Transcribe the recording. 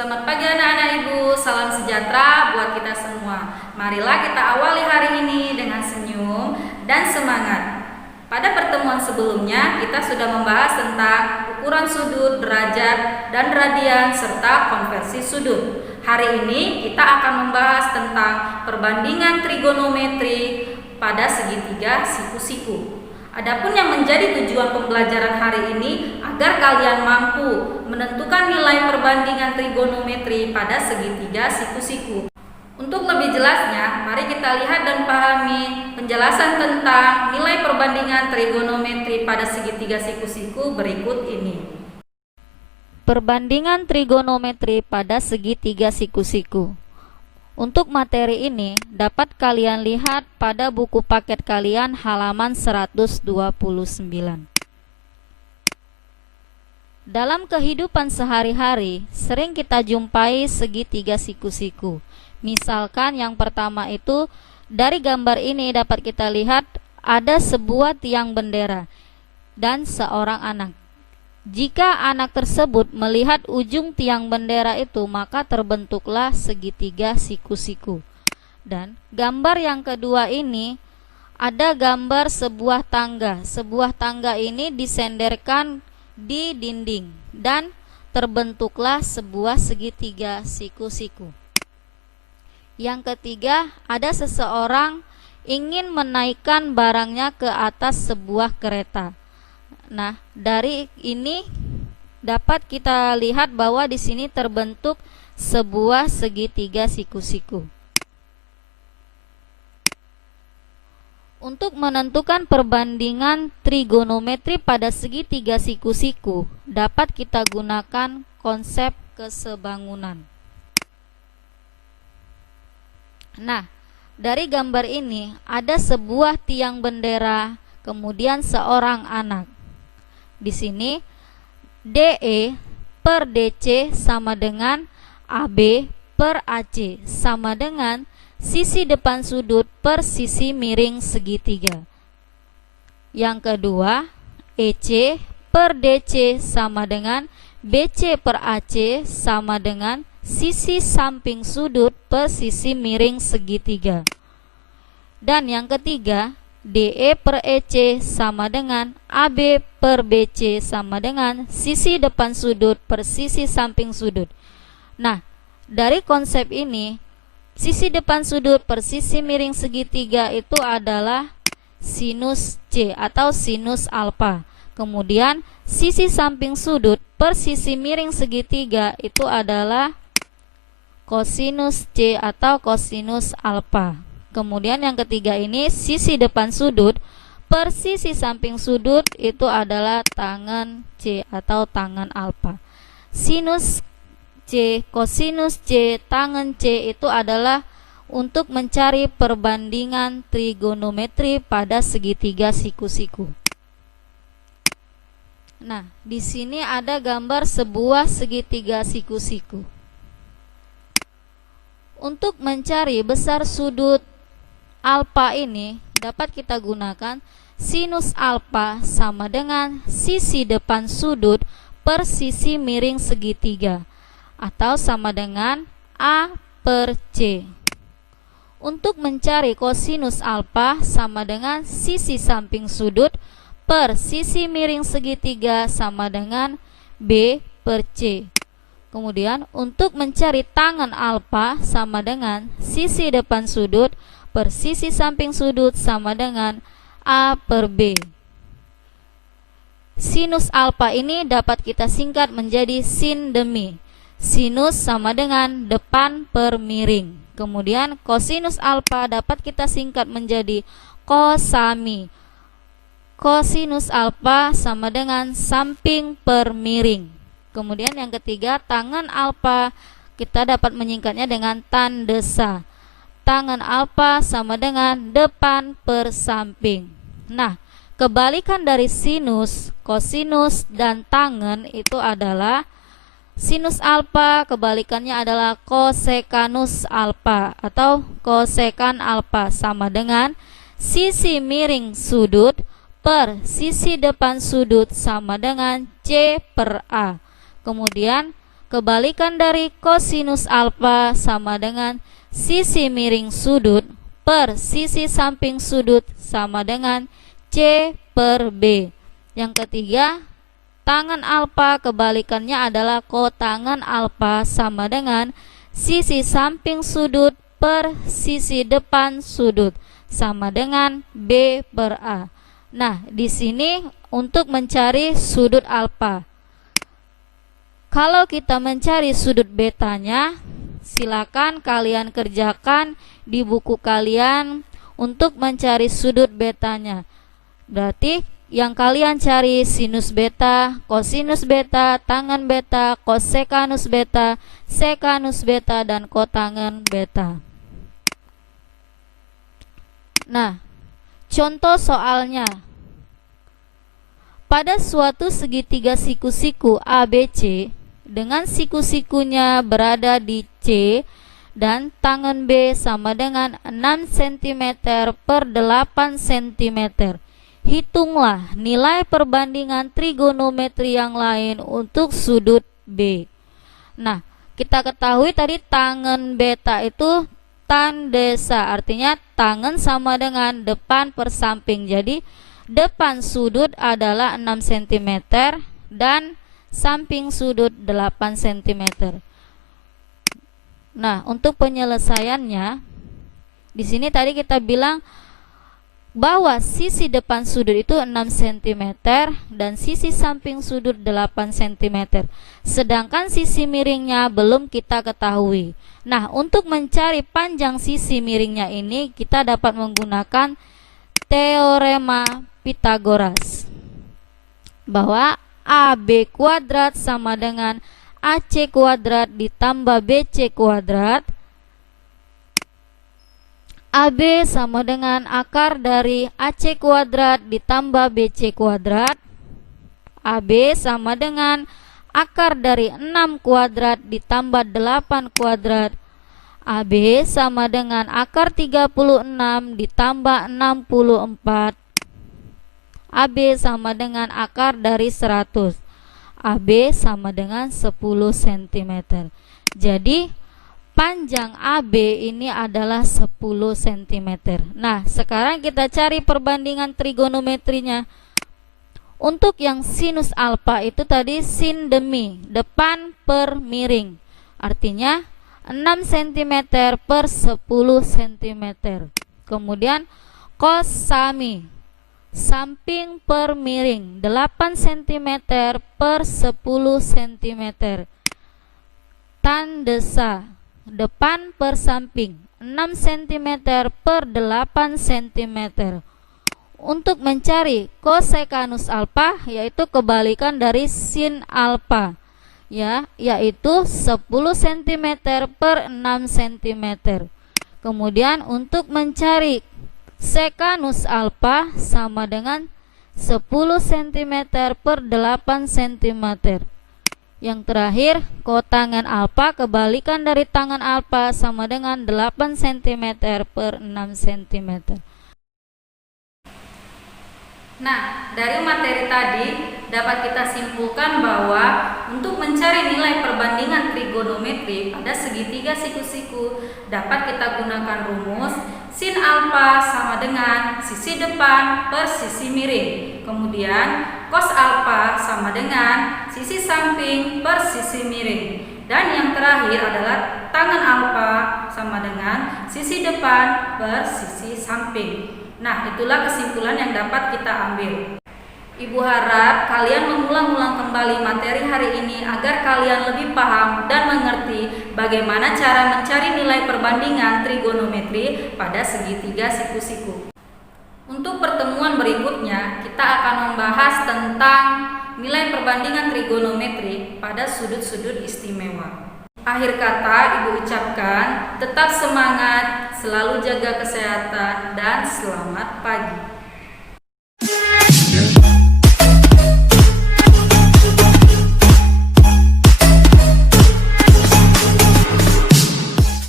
Selamat pagi anak-anak ibu, salam sejahtera buat kita semua. Marilah kita awali hari ini dengan senyum dan semangat. Pada pertemuan sebelumnya kita sudah membahas tentang ukuran sudut, derajat, dan radian serta konversi sudut. Hari ini kita akan membahas tentang perbandingan trigonometri pada segitiga siku-siku. Adapun yang menjadi tujuan pembelajaran hari ini agar kalian mampu menentukan nilai perbandingan trigonometri pada segitiga siku-siku. Untuk lebih jelasnya, mari kita lihat dan pahami penjelasan tentang nilai perbandingan trigonometri pada segitiga siku-siku berikut ini. Perbandingan trigonometri pada segitiga siku-siku. Untuk materi ini dapat kalian lihat pada buku paket kalian halaman 129. Dalam kehidupan sehari-hari sering kita jumpai segitiga siku-siku. Misalkan yang pertama itu dari gambar ini dapat kita lihat ada sebuah tiang bendera dan seorang anak. Jika anak tersebut melihat ujung tiang bendera itu, maka terbentuklah segitiga siku-siku. Dan gambar yang kedua ini ada gambar sebuah tangga. Sebuah tangga ini disenderkan di dinding dan terbentuklah sebuah segitiga siku-siku. Yang ketiga, ada seseorang ingin menaikkan barangnya ke atas sebuah kereta. Nah, dari ini dapat kita lihat bahwa di sini terbentuk sebuah segitiga siku-siku. Untuk menentukan perbandingan trigonometri pada segitiga siku-siku, dapat kita gunakan konsep kesebangunan. Nah, dari gambar ini ada sebuah tiang bendera, kemudian seorang anak. Di sini DE per DC sama dengan AB per AC sama dengan sisi depan sudut per sisi miring segitiga. Yang kedua, EC per DC sama dengan BC per AC sama dengan sisi samping sudut per sisi miring segitiga. Dan yang ketiga, DE per EC sama dengan AB per BC sama dengan sisi depan sudut per sisi samping sudut. Nah, dari konsep ini, sisi depan sudut per sisi miring segitiga itu adalah sinus C atau sinus alfa. Kemudian sisi samping sudut per sisi miring segitiga itu adalah kosinus C atau kosinus alfa. Kemudian yang ketiga ini sisi depan sudut per sisi samping sudut itu adalah tangen C atau tangen alfa. Sinus C, kosinus C, tangen C itu adalah untuk mencari perbandingan trigonometri pada segitiga siku-siku. Nah, di sini ada gambar sebuah segitiga siku-siku. Untuk mencari besar sudut alfa ini dapat kita gunakan sinus alfa sama dengan sisi depan sudut per sisi miring segitiga atau sama dengan A per C. Untuk mencari kosinus alfa sama dengan sisi samping sudut per sisi miring segitiga sama dengan B per C. Kemudian untuk mencari tangen alfa sama dengan sisi depan sudut per sisi samping sudut sama dengan A per B. Sinus alfa ini dapat kita singkat menjadi sin demi. Sinus sama dengan depan per miring. Kemudian kosinus alfa dapat kita singkat menjadi kosami. Kosinus alfa sama dengan samping per miring. Kemudian yang ketiga, tangen alfa kita dapat menyingkatnya dengan tan desa. Tangen alfa sama dengan depan per samping. Nah, kebalikan dari sinus, kosinus, dan tangen itu adalah sinus alfa kebalikannya adalah kosekanus alfa atau kosekan alfa sama dengan sisi miring sudut per sisi depan sudut sama dengan C per A. Kemudian kebalikan dari kosinus alfa sama dengan sisi miring sudut per sisi samping sudut sama dengan C per B. Yang ketiga, tangen alfa kebalikannya adalah kotangen alfa sama dengan sisi samping sudut per sisi depan sudut sama dengan B per A. Nah, di sini untuk mencari sudut alfa. Kalau kita mencari sudut betanya, silakan kalian kerjakan di buku kalian untuk mencari sudut betanya. Berarti yang kalian cari sinus beta, kosinus beta, tangen beta, kosekanus beta, sekanus beta, dan kotangen beta. Nah, contoh soalnya. Pada suatu segitiga siku-siku ABC dengan siku-sikunya berada di C dan tangen B sama dengan 6 cm per 8 cm. Hitunglah nilai perbandingan trigonometri yang lain untuk sudut B. Nah, kita ketahui tadi tangen beta itu tan desa, artinya tangen sama dengan depan per samping. Jadi depan sudut adalah 6 cm dan samping sudut 8 cm. Nah, untuk penyelesaiannya di sini tadi kita bilang bahwa sisi depan sudut itu 6 cm dan sisi samping sudut 8 cm. Sedangkan sisi miringnya belum kita ketahui. Nah, untuk mencari panjang sisi miringnya ini kita dapat menggunakan teorema Pitagoras, bahwa AB kuadrat sama dengan AC kuadrat ditambah BC kuadrat. AB sama dengan akar dari AC kuadrat ditambah BC kuadrat. AB sama dengan akar dari 6 kuadrat ditambah 8 kuadrat. AB sama dengan akar 36 ditambah 64. AB sama dengan akar dari 100. AB sama dengan 10 cm. Jadi panjang AB ini adalah 10 cm. Nah, sekarang kita cari perbandingan trigonometrinya. Untuk yang sinus alfa itu tadi sin demi, depan per miring. Artinya 6 cm per 10 cm. Kemudian cos sami, samping per miring 8 cm per 10 cm. Tan desa, depan per samping 6 cm per 8 cm. Untuk mencari kosekanus alfa, yaitu kebalikan dari sin alfa, ya, yaitu 10 cm per 6 cm. Kemudian untuk mencari sekanus alfa sama dengan 10 cm per 8 cm. Yang terakhir, kotangen alfa kebalikan dari tangen alfa sama dengan 8 cm per 6 cm. Nah, dari materi tadi dapat kita simpulkan bahwa untuk mencari nilai perbandingan trigonometri pada segitiga siku-siku dapat kita gunakan rumus sin alfa sama dengan sisi depan per sisi miring. Kemudian cos alfa sama dengan sisi samping per sisi miring. Dan yang terakhir adalah tangen alfa sama dengan sisi depan per sisi samping. Nah, itulah kesimpulan yang dapat kita ambil. Ibu harap kalian mengulang-ulang kembali materi hari ini agar kalian lebih paham dan mengerti bagaimana cara mencari nilai perbandingan trigonometri pada segitiga siku-siku. Untuk pertemuan berikutnya, kita akan membahas tentang nilai perbandingan trigonometri pada sudut-sudut istimewa. Akhir kata, Ibu ucapkan tetap semangat, selalu jaga kesehatan, dan selamat pagi.